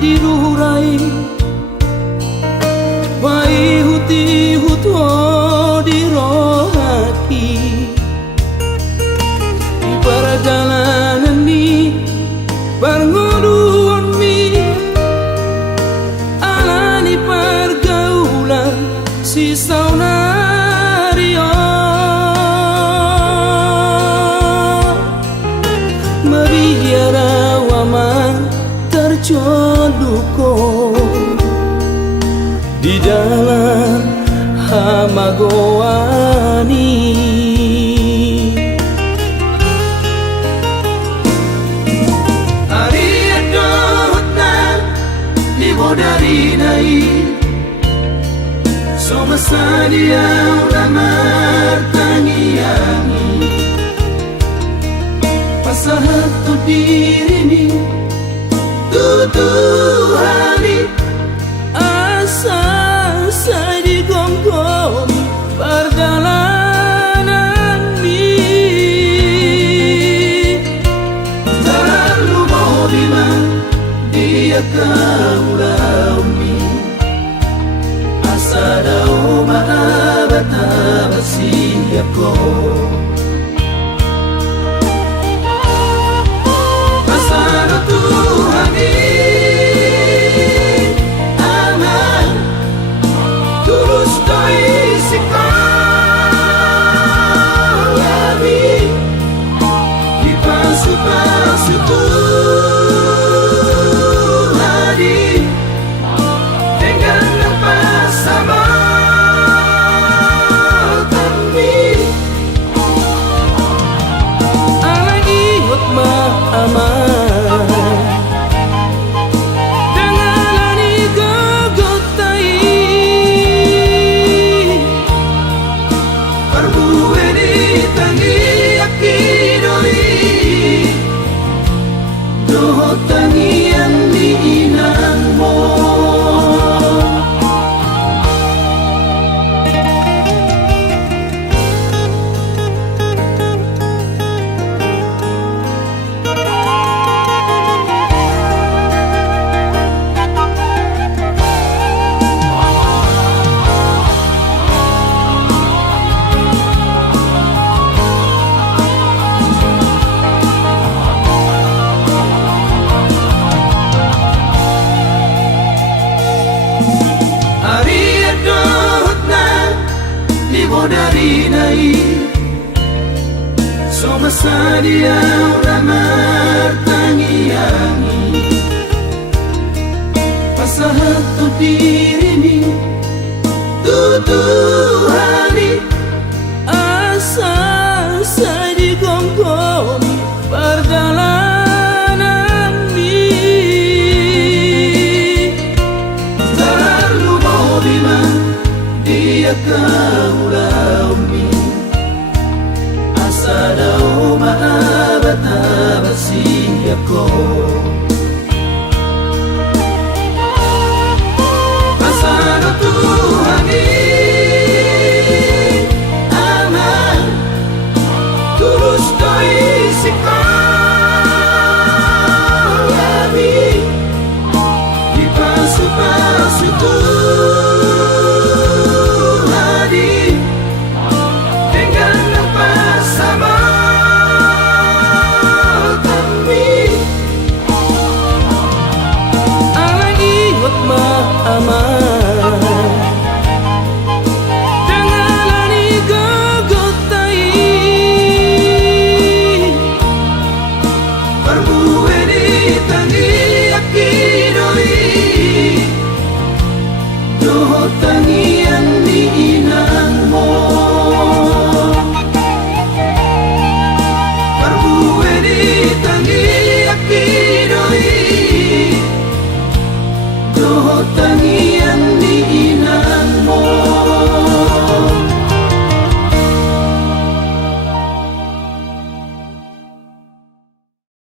dirurai Wai huti huto di rohaki Di perjalanan ni Barngoduan mi Alani pergaulan si saunario Mabiara waman tercoluko di jalan Hamagoani Hari adotna dari nai Somasa dia ulamar tangiani Pasahat tu diri ni Tutuhani Asa saya digomgom perjalanan ni Terlalu mau bilang dia kaulaumi Asa dao maabata basiyako Tangian di inangmu dari nai Somasa dia ulamar tangiani Pasahat tu diri ni Tutuhani Asa saya digomgom perjalanan ni Terlalu mau bilang dia kaulaumi Asa dao maabata basiyako Pasano Tuhani Aman Tulus koi sikalami Di pasu-pasu Ama